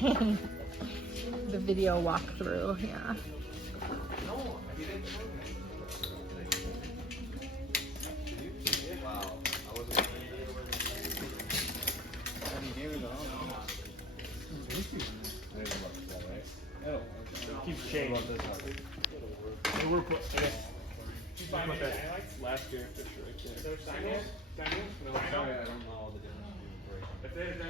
The video walkthrough, yeah. Wow. I wasn't. Keeps changing. Hey, we're put, okay. We'll put that last year fish right there. No, sorry, I don't know all the different. If they had done